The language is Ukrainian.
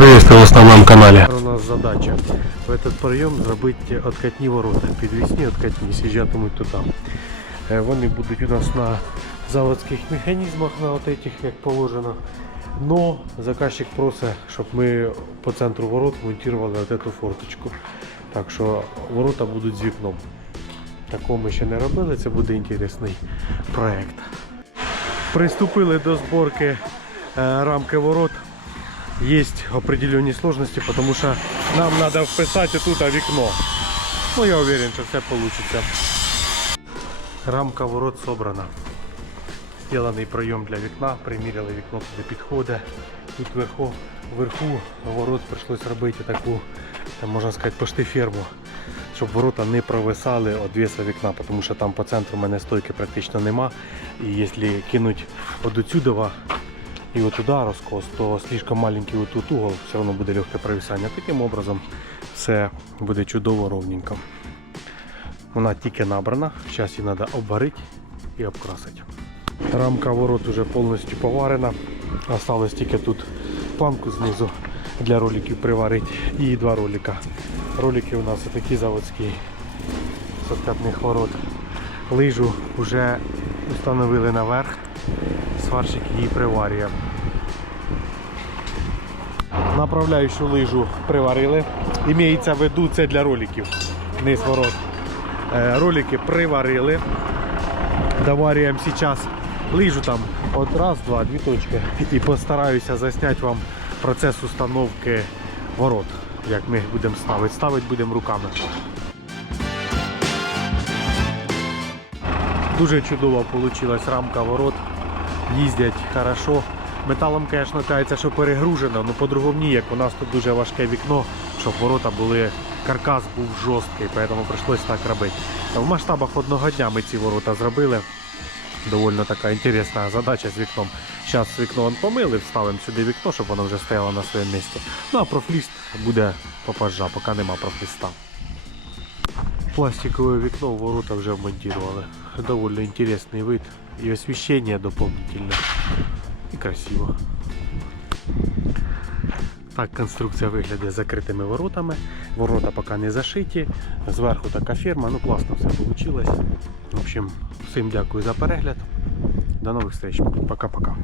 Приветствую вас на моем канале. У нас задача в этот прийом зробити откатні ворота. Підвісні откатні з'їжджатимуть туди. Е, Вони будуть у нас на заводських механізмах, на от этих, як положено. Но заказчик просить, щоб ми по центру ворот монтували от эту форточку. Так що ворота будуть з вікном. Такого ми ще не робили, це буде інтересний проект. Приступили до зборки е, рамки ворот. Есть определенные сложности, потому что нам надо вписать тут вікно. Ну, я уверен, что все получится. Рамка ворот собрана. Сделаний пройом для вікна, приміряли вікно туди підходить. Тут вверху, вверху ворот прийшлось робити таку, можна сказати, почти ферму, щоб ворота не провисали від веса вікна, тому що там по центру в мене стойки практично нема. І якщо кинуть от отсюда и вот туда раскос, то слишком маленький вот тут угол, все равно буде легке провисання. Таким образом все буде чудово ровненько. Вона тільки набрана, зараз її треба обварити і обкрасити. Рамка ворот вже повністю поварена. Осталось тільки тут планку знизу для роликів приварити і два ролика. Ролики у нас такі заводські з откатних ворот. Лижу вже встановили наверх сварщик її приварює. Направляючу лижу приварили. Імеється в виду це для роликів. Низ ворот. Е, Ролики приварили. Доварюємо зараз лижу там от раз, два, дві точки. І постараюся засняти вам процес установки ворот, як ми будемо ставити. Ставити будемо руками. Дуже чудово вийшла рамка ворот. Їздять хорошо. Металом, звісно, кажеться, що перегружено, але по-другому ніяк. У нас тут дуже важке вікно, щоб ворота були, каркас був жорсткий, тому прийшлось так робити. В масштабах одного дня ми ці ворота зробили. Довольно така інтересна задача з вікном. Зараз вікно помили, вставимо сюди вікно, щоб воно вже стояло на своєму місці. Ну а профліст буде попажа, поки нема профліста. Пластиковое вікно ворота вже вмонтировали. Довольно интересный вид. И освещение дополнительно. І красиво. Так конструкція виглядає закритими воротами. Ворота поки не зашиті. Зверху така ферма. Ну класно все вийшло. В общем, всім дякую за перегляд. До нових встреч. Пока-пока.